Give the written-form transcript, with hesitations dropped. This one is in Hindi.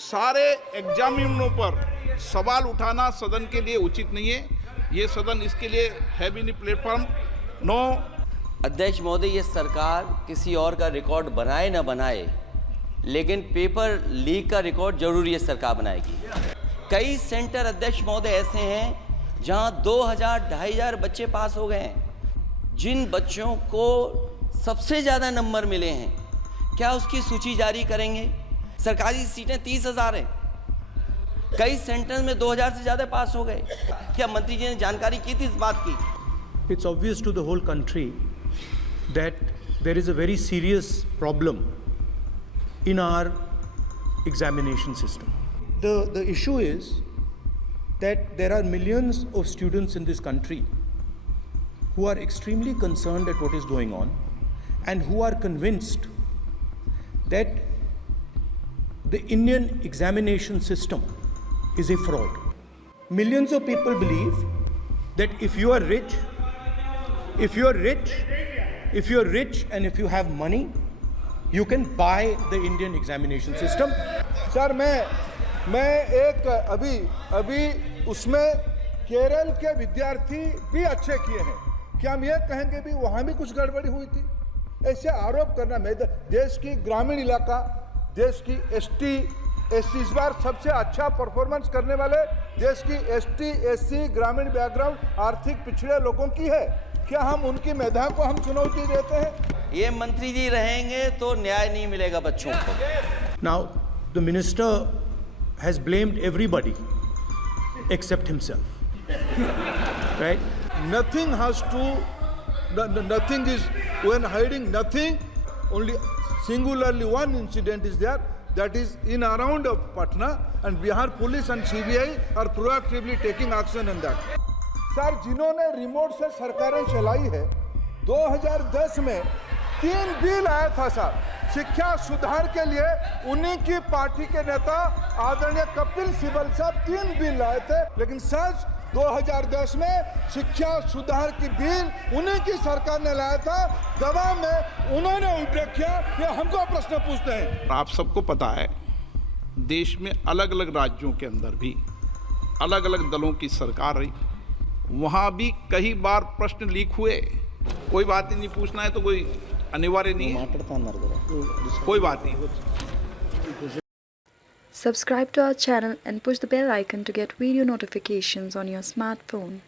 सारे एग्जामिनरों पर सवाल उठाना सदन के लिए उचित नहीं है। ये सदन इसके लिए है भी नहीं प्लेटफॉर्म। नो अध्यक्ष महोदय, ये सरकार किसी और का रिकॉर्ड बनाए ना बनाए, लेकिन पेपर लीक का रिकॉर्ड जरूर ये सरकार बनाएगी। कई सेंटर अध्यक्ष महोदय ऐसे हैं जहां 2000-2500 बच्चे पास हो गए हैं। जिन बच्चों को सबसे ज़्यादा नंबर मिले हैं, क्या उसकी सूची जारी करेंगे? सरकारी सीटें 30,000 हैं, कई सेंटर में 2000 से ज़्यादा पास हो गए। क्या मंत्री जी ने जानकारी की थी इस बात की? It's obvious to the whole country that there is a very serious problem in our examination system. The issue is that there are millions of students in this country who are extremely concerned at what is going on and who are convinced that the Indian examination system is a fraud. Millions of people believe that if you are rich and if you have money, you can buy the Indian examination system. Sir मैं एक अभी उसमें केरल के विद्यार्थी भी अच्छे किए हैं। क्या हम ये कहेंगे भी वहाँ भी कुछ गड़बड़ी हुई थी? ऐसे आरोप करना, मैं देश की ग्रामीण इलाका, देश की एसटी एससी इस बार सबसे अच्छा परफॉर्मेंस करने वाले देश की एसटी एससी ग्रामीण बैकग्राउंड आर्थिक पिछड़े लोगों की है। क्या हम उनकी मेधा को हम चुनौती देते हैं? ये मंत्री जी रहेंगे तो न्याय नहीं मिलेगा बच्चों को। Now, the minister has blamed everybody except himself. Right? Nothing is, when hiding nothing, only singularly one incident is there, that is in around of Patna, and Bihar police and CBI are proactively taking action on that. Sir, जिन्होंने रिमोट से सरकारें चलाई है, 2010 में 3 बिल आया था सर शिक्षा सुधार के लिए। उन्हीं की पार्टी के नेता आदरणीय कपिल सिब्बल साहब 3 बिल लाए थे, लेकिन सच 2010 में शिक्षा सुधार की बिल उन्हीं की सरकार ने लाया था। दबाव में उन्होंने उल्लेख किया। ये हमको प्रश्न पूछते हैं। आप सबको पता है, देश में अलग अलग राज्यों के अंदर भी अलग अलग दलों की सरकार रही, वहाँ भी कई बार प्रश्न लीक हुए। कोई बात नहीं, पूछना है तो कोई अनिवार्य नहीं है, कोई बात नहीं। Subscribe to our channel and push the bell icon to get video notifications on your smartphone.